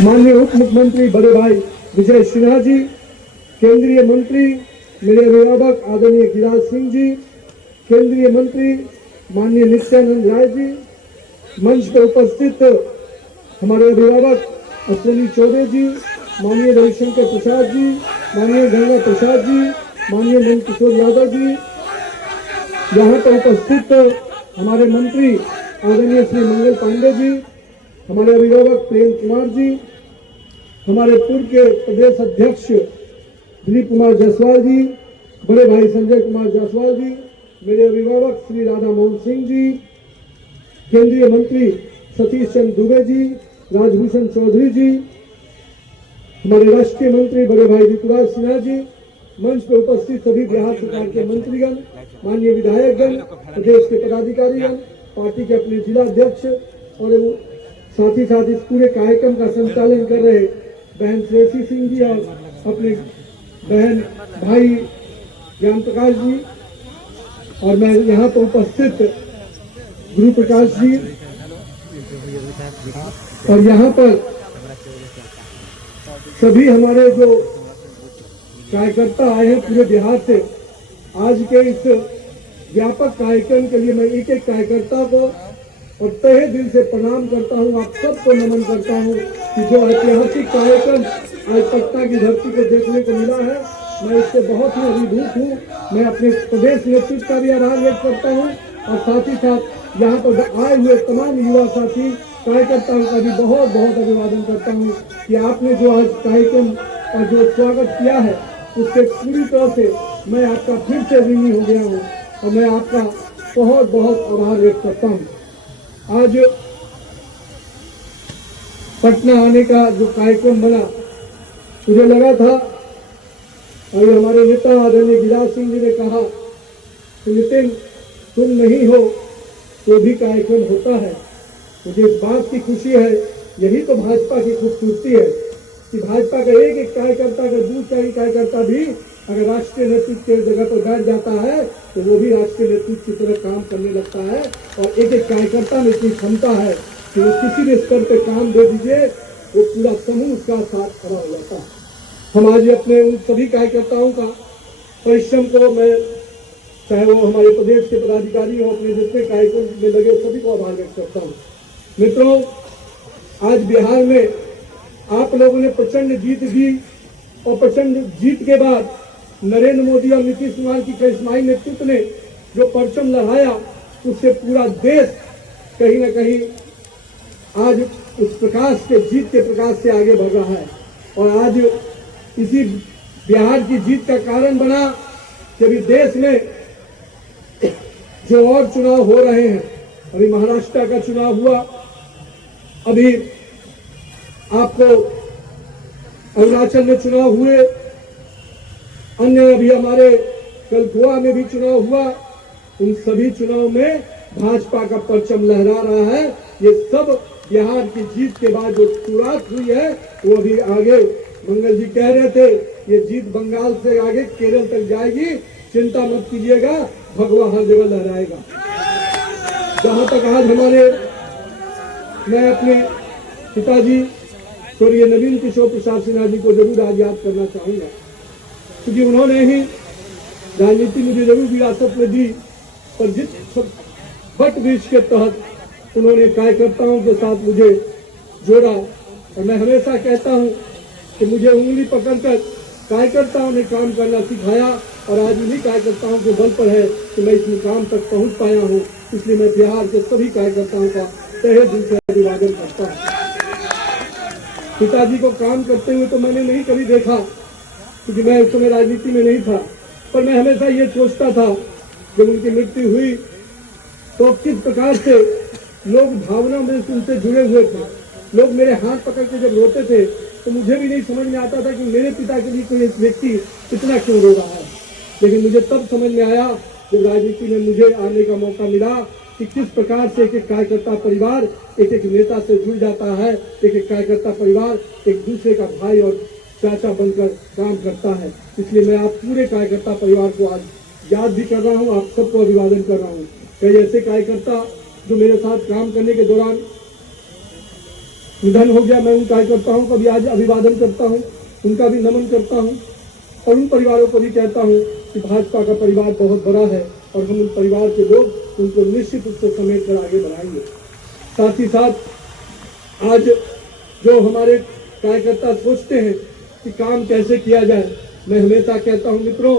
माननीय उप मुख्यमंत्री बड़े भाई विजय सिन्हा जी, केंद्रीय मंत्री मेरे अभिभावक आदरणीय गिरिराज सिंह जी, केंद्रीय मंत्री माननीय नित्यानंद राय जी, मंच पर उपस्थित हमारे अभिभावक अश्विनी चौबे जी, माननीय रविशंकर प्रसाद जी, माननीय गंगा प्रसाद जी, माननीय नंद किशोर यादव जी, यहाँ पर उपस्थित हमारे मंत्री आदरणीय श्री मंगल पांडे जी, हमारे अभिभावक प्रेम कुमार जी, हमारे पूर्व के प्रदेश अध्यक्ष दिलीप कुमार जायसवाल जी, बड़े भाई संजय कुमार जायसवाल जी, मेरे अभिभावक श्री राधा मोहन सिंह जी, केंद्रीय मंत्री सतीश चंद्र दुबे जी, राजभूषण चौधरी जी, हमारे राष्ट्रीय मंत्री बड़े भाई ऋतुराज सिन्हा जी, मंच पर उपस्थित सभी बिहार सरकार के मंत्रीगण, माननीय विधायकगण, प्रदेश के पदाधिकारीगण, पार्टी के अपने जिला अध्यक्ष और साथ ही साथ इस पूरे कार्यक्रम का संचालन कर रहे बहन श्रेयसी सिंह जी और अपने बहन भाई ज्ञान प्रकाश जी, और मैं यहाँ पर उपस्थित गुरु प्रकाश जी, और यहाँ पर सभी हमारे जो कार्यकर्ता आए हैं पूरे बिहार से, आज के इस व्यापक कार्यक्रम के लिए मैं एक एक कार्यकर्ता को और तहे दिल से प्रणाम करता हूं। आप सबको नमन करता हूं कि जो ऐतिहासिक कार्यक्रम आज पटना की धरती को देखने को मिला है, मैं इससे बहुत ही अभिभूत हूं। मैं अपने प्रदेश नेतृत्व का भी आभार व्यक्त करता हूं और साथ ही साथ यहाँ पर आए हुए तमाम युवा साथी कार्यकर्ताओं का भी बहुत बहुत अभिवादन करता हूँ कि आपने जो आज कार्यक्रम का जो स्वागत किया है उससे पूरी तरह से मैं आपका फिर से ऋणी हो गया हूँ और मैं आपका बहुत बहुत आभार व्यक्त करता हूँ। आज पटना आने का जो कार्यक्रम बना, मुझे लगा था, और हमारे नेता आदरणीय गिरिराज सिंह जी ने कहा कि नितिन तुम नहीं हो तो भी कार्यक्रम होता है। मुझे इस बात की खुशी है, यही तो भाजपा की खूबसूरती है कि भाजपा का एक एक कार्यकर्ता, अगर दूसरा ही कार्यकर्ता भी अगर राष्ट्रीय नेतृत्व के जगह पर बैठ जाता है तो वो भी राष्ट्रीय नेतृत्व की तरह काम करने लगता है। और एक एक कार्यकर्ता में इतनी क्षमता है कि वो किसी भी स्तर पर काम दे दीजिए, वो पूरा समूह उसका साथ खड़ा हो जाता है। हम आज अपने उन सभी कार्यकर्ताओं का परिश्रम को, मैं चाहे वो हमारे प्रदेश के पदाधिकारी हो, अपने जितने कार्यक्रम में लगे सभी को आभार व्यक्त करता हूँ। मित्रों, आज बिहार में आप लोगों ने प्रचंड जीत दी और प्रचंड जीत के बाद नरेंद्र मोदी और नीतीश कुमार की करिश्माई नेतृत्व ने जो परचम लहराया, उससे पूरा देश कहीं न कहीं आज उस प्रकाश के, जीत के प्रकाश से आगे बढ़ रहा है। और आज इसी बिहार की जीत का कारण बना कि अभी देश में जो और चुनाव हो रहे हैं, अभी महाराष्ट्र का चुनाव हुआ, अभी आपको अरुणाचल में चुनाव हुए, अन्य अभी हमारे कल गोवा में भी चुनाव हुआ। उन सभी चुनाव में भाजपा का परचम लहरा रहा है। ये सब बिहार की जीत के बाद जो शुरुआत हुई है वो अभी आगे, मंगल जी कह रहे थे, ये जीत बंगाल से आगे केरल तक जाएगी, चिंता मत कीजिएगा, भगवा हर जगह लहराएगा। जहां तक आज मैं अपने पिताजी स्वर्गीय नवीन किशोर प्रसाद सिन्हा जी को जरूर आज याद करना चाहूंगा, क्योंकि उन्होंने ही राजनीति मुझे जरूर विरासत में दी, पर जिस वट वृक्ष के तहत उन्होंने कार्यकर्ताओं के साथ मुझे जोड़ा। और मैं हमेशा कहता हूं कि मुझे उंगली पकड़कर कार्यकर्ताओं ने काम करना सिखाया और आज उन्हीं कार्यकर्ताओं के बल पर है कि मैं इस मुकाम तक पहुंच पाया हूं। इसलिए मैं बिहार के सभी कार्यकर्ताओं का तहे दिल से अभिवादन करता हूं। पिताजी को काम करते हुए तो मैंने नहीं कभी देखा, क्योंकि मैं उस समय राजनीति में नहीं था, पर मैं हमेशा ये सोचता था जब उनकी मृत्यु हुई तो किस प्रकार से लोग भावना में उनसे जुड़े हुए थे। लोग मेरे हाथ पकड़ के जब रोते थे तो मुझे भी नहीं समझ में आता था कि मेरे पिता के लिए कोई व्यक्ति इतना क्यों रो रहा है। लेकिन मुझे तब समझ में आया जब राजनीति में मुझे आने का मौका मिला कि किस प्रकार से एक एक कार्यकर्ता परिवार एक एक नेता से जुड़ जाता है, एक एक कार्यकर्ता परिवार एक दूसरे का भाई और चाचा बनकर काम करता है। इसलिए मैं आप पूरे कार्यकर्ता परिवार को आज याद भी कर रहा हूँ, आप सबको अभिवादन कर रहा हूँ। कई ऐसे कार्यकर्ता जो मेरे साथ काम करने के दौरान निधन हो गया, मैं उन कार्यकर्ताओं का भी आज अभिवादन करता हूँ, उनका भी नमन करता हूँ और उन परिवारों को भी कहता हूँ कि भाजपा का परिवार बहुत बड़ा है और हम उन परिवार के लोग उनको निश्चित रूप से समेट कर आगे बढ़ाएंगे। साथ ही साथ आज जो हमारे कार्यकर्ता सोचते हैं कि काम कैसे किया जाए, मैं हमेशा कहता हूँ मित्रों,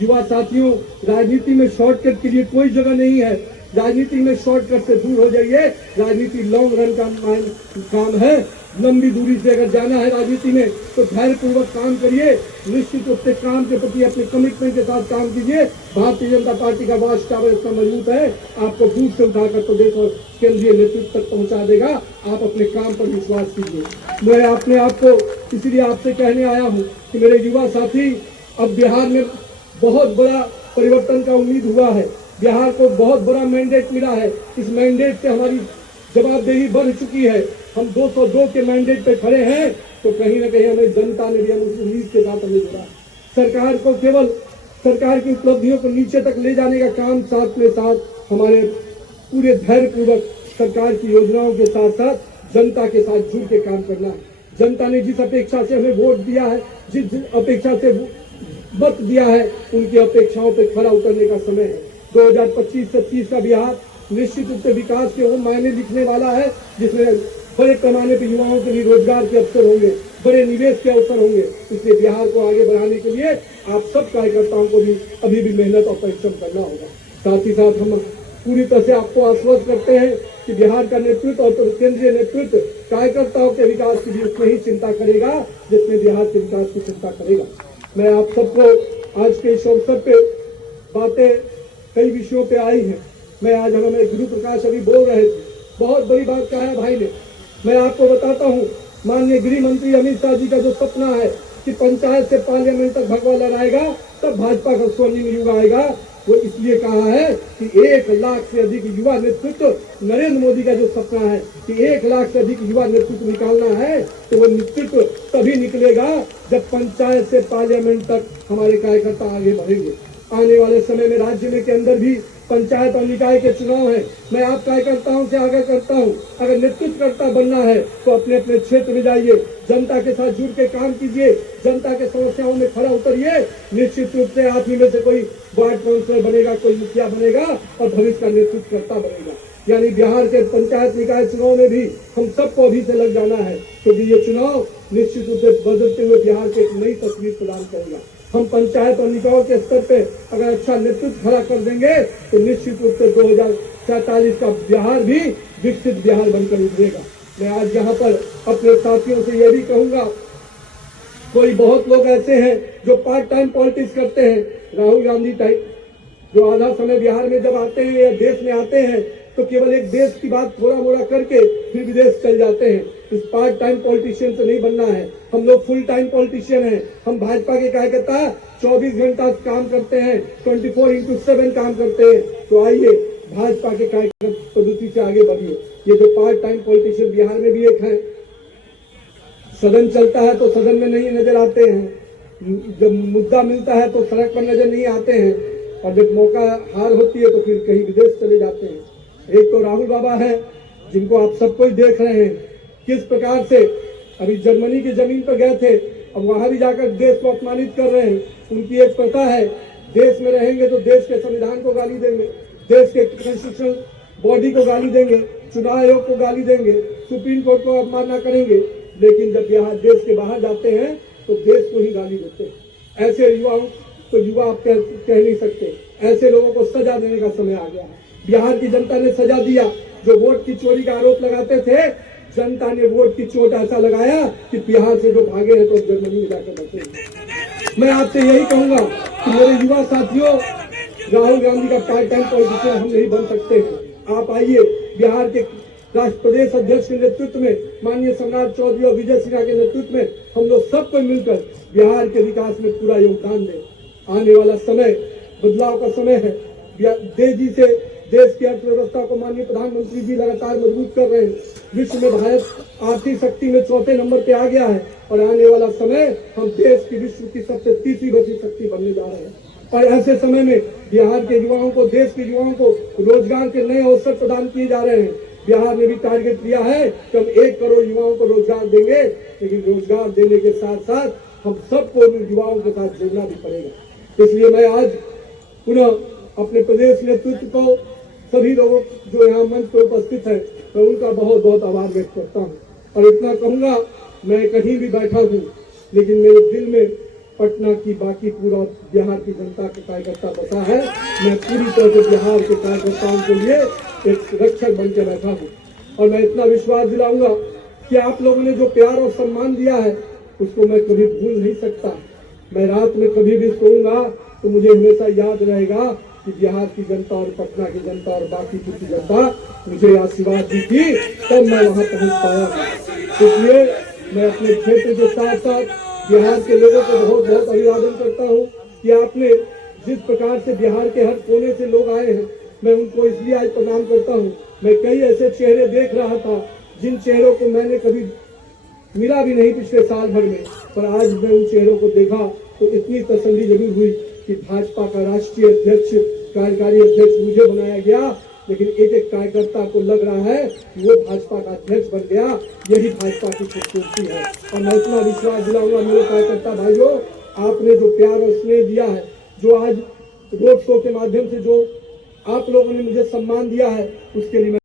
युवा साथियों, राजनीति में शॉर्टकट के लिए कोई जगह नहीं है। राजनीति में शॉर्टकट से दूर हो जाइए। राजनीति लॉन्ग रन का काम है। लंबी दूरी से अगर जाना है राजनीति में तो धैर्यपूर्वक काम करिए, निश्चित रूप से काम के प्रति अपने कमिटमेंट के साथ काम कीजिए। भारतीय जनता पार्टी का वॉच टावर इतना मजबूत है, आपको दूर से उठाकर प्रदेश और केंद्रीय नेतृत्व तक पहुंचा देगा। आप अपने काम पर विश्वास कीजिए। मैं अपने आप को इसलिए आपसे कहने आया हूँ कि मेरे युवा साथी, अब बिहार में बहुत बड़ा परिवर्तन का उम्मीद हुआ है। बिहार को बहुत बड़ा मैंडेट मिला है। इस मैंडेट से हमारी जवाबदेही बढ़ चुकी है। हम 202 के मैंडेट पे खड़े हैं तो कहीं ना कहीं हमें जनता ने भी उस उम्मीद के साथ हमें जुड़ा। सरकार को केवल सरकार की उपलब्धियों को नीचे तक ले जाने का काम, साथ में साथ हमारे पूरे धैर्यपूर्वक सरकार की योजनाओं के साथ साथ जनता के साथ जुड़ के काम करना है। जनता ने जिस अपेक्षा से हमें वोट दिया है, जिस अपेक्षा से मत दिया है, उनकी अपेक्षाओं पर खरा उतरने का समय है। 2025-26 का बिहार निश्चित रूप से विकास के वो मायने लिखने वाला है जिसमें बड़े पैमाने पर युवाओं के लिए रोजगार के अवसर होंगे, बड़े निवेश के अवसर होंगे। इसलिए बिहार को आगे बढ़ाने के लिए आप सब कार्यकर्ताओं को भी अभी भी मेहनत और परिश्रम करना होगा। साथ ही साथ हम पूरी तरह से आपको आश्वस्त करते हैं कि बिहार का नेतृत्व और केंद्रीय नेतृत्व कार्यकर्ताओं के विकास की भी उतनी ही चिंता करेगा जिसमें बिहार के विकास की चिंता करेगा। मैं आप सबको आज के इस अवसर पे बातें कई विषयों पे आई हैं। मैं आज हमें गुरु प्रकाश अभी बोल रहे थे, बहुत बड़ी बात कहा है भाई ने। मैं आपको बताता हूँ, माननीय गृह मंत्री अमित शाह जी का जो सपना है कि पंचायत से पार्लियामेंट तक भगवा लहराएगा तब भाजपा का स्वर्णिम युग आएगा, वो इसलिए कहा है कि 1 लाख से अधिक युवा नेतृत्व, नरेंद्र मोदी का जो सपना है कि 1 लाख से अधिक युवा नेतृत्व निकालना है, तो वो नेतृत्व तभी निकलेगा जब पंचायत से पार्लियामेंट तक हमारे कार्यकर्ता आगे बढ़ेंगे। आने वाले समय में राज्य में के अंदर भी पंचायत और निकाय के चुनाव है। मैं आप कार्यकर्ताओं से आग्रह करता हूं, अगर नेतृत्वकर्ता बनना है तो अपने अपने क्षेत्र में जाइए, जनता के साथ जुड़ के काम कीजिए, जनता के समस्याओं में खड़ा उतरिए। निश्चित रूप से आप ही में से कोई वार्ड काउंसिलर बनेगा, कोई मुखिया बनेगा और भविष्य का नेतृत्वकर्ता बनेगा। यानी बिहार के पंचायत निकाय चुनाव में भी हम सबको अभी से लग जाना है, क्योंकि ये चुनाव निश्चित रूप से बदलते हुए बिहार के एक नई तस्वीर प्रदान करेगा। हम पंचायत और निकायों के स्तर पे अगर अच्छा नेतृत्व खड़ा कर देंगे तो निश्चित रूप से 2047 का बिहार भी विकसित बिहार बनकर उभरेगा। मैं आज यहाँ पर अपने साथियों से यह भी कहूंगा, कोई बहुत लोग ऐसे हैं जो पार्ट टाइम पॉलिटिक्स करते हैं, राहुल गांधी टाइप, जो आधा समय बिहार में जब आते हैं या देश में आते हैं तो केवल एक देश की बात थोड़ा मोड़ा करके फिर विदेश चल जाते हैं। इस पार्ट टाइम पॉलिटिशियन से नहीं बनना है। हम लोग फुल टाइम पॉलिटिशियन हैं। हम भाजपा के कार्यकर्ता 24 घंटा काम करते हैं, 24/7 काम करते हैं। तो आइए भाजपा के कार्यकर्ता पद्धति से आगे बढ़िए। ये जो पार्ट टाइम पॉलिटिशियन बिहार में भी एक है, सदन चलता है तो सदन में नहीं नजर आते हैं, जब मुद्दा मिलता है तो सड़क पर नजर नहीं आते हैं, और जब मौका हार होती है तो फिर कहीं विदेश चले जाते हैं। एक तो राहुल बाबा है जिनको आप सबको ही देख रहे हैं किस प्रकार से अभी जर्मनी की जमीन पर गए थे, अब वहां भी जाकर देश को अपमानित कर रहे हैं। उनकी एक प्रथा है, देश में रहेंगे तो देश के संविधान को गाली देंगे, देश के कॉन्स्टिट्यूशनल बॉडी को गाली देंगे, चुनाव आयोग को गाली देंगे, सुप्रीम कोर्ट को अवमानना करेंगे, लेकिन जब यहाँ देश के बाहर जाते हैं तो देश को ही गाली देते हैं। ऐसे युवाओं को युवा आप कह नहीं सकते। ऐसे लोगों को सजा देने का समय आ गया है। बिहार की जनता ने सजा दिया। जो वोट की चोरी का आरोप लगाते थे, जनता ने वोट की चोट ऐसा लगाया कि बिहार से जो भागे हैं तो जर्मनी में जाकर बचे। मैं आपसे यही कहूंगा कि मेरे युवा साथियों, राहुल गांधी का पार्ट टाइम पॉलिटिशियन हम नहीं बन सकते हैं। आप आइए, बिहार के प्रदेश अध्यक्ष के नेतृत्व में, माननीय सम्राट चौधरी और विजय सिन्हा के नेतृत्व में हम लोग सबको मिलकर बिहार के विकास में पूरा योगदान दें। आने वाला समय बदलाव का समय है। तेजी से देश की अर्थव्यवस्था को माननीय प्रधानमंत्री जी लगातार मजबूत कर रहे हैं। विश्व में भारत आर्थिक शक्ति में 4थे नंबर पे आ गया है और आने वाला समय हम देश की विश्व की सबसे तीसरी बड़ी शक्ति बनने जा रहे हैं। और ऐसे समय में बिहार के युवाओं को, देश के युवाओं को रोजगार के नए अवसर प्रदान किए जा रहे हैं। बिहार ने भी टारगेट लिया है कि हम 1 करोड़ युवाओं को रोजगार देंगे, लेकिन रोजगार देने के साथ साथ हम सबको युवाओं के साथ जुड़ना भी पड़ेगा। इसलिए मैं आज पुनः अपने प्रदेश नेतृत्व को, सभी लोगों जो यहाँ मंच पर उपस्थित है, मैं उनका बहुत बहुत आभार व्यक्त करता हूँ। और इतना कहूँगा, मैं कहीं भी बैठा हूँ, लेकिन मेरे दिल में पटना की बाकी पूरा बिहार की जनता के कार्यकर्ता बसा है। मैं पूरी तरह से बिहार के कार्यकर्ताओं के लिए एक रक्षक बन के बैठा हूँ। और मैं इतना विश्वास दिलाऊंगा कि आप लोगों ने जो प्यार और सम्मान दिया है, उसको मैं कभी भूल नहीं सकता। मैं रात में कभी भी सोऊंगा तो मुझे हमेशा याद रहेगा कि बिहार की जनता और पटना की जनता और बाकी की जनता मुझे आशीर्वाद दी थी, तब मैं वहां पहुंच पाया। इसलिए मैं अपने क्षेत्र के साथ साथ बिहार के लोगों को बहुत बहुत अभिवादन करता हूं कि आपने जिस प्रकार से बिहार के हर कोने से लोग आए हैं, मैं उनको इसलिए आज प्रणाम करता हूं। मैं कई ऐसे चेहरे देख रहा था जिन चेहरों को मैंने कभी मिला भी नहीं पिछले साल भर में, पर आज मैं उन चेहरों को देखा तो इतनी तसल्ली जरूर हुई कि भाजपा का राष्ट्रीय अध्यक्ष, कार्यकारी अध्यक्ष मुझे बनाया गया, लेकिन एक एक कार्यकर्ता को लग रहा है कि वो भाजपा का अध्यक्ष बन गया। यही भाजपा की खूबसूरती है। और मैं इतना विश्वास दिलाऊंगा मेरे कार्यकर्ता भाइयों, आपने जो प्यार और स्नेह दिया है, जो आज रोड शो के माध्यम से जो आप लोगों ने मुझे सम्मान दिया है, उसके लिए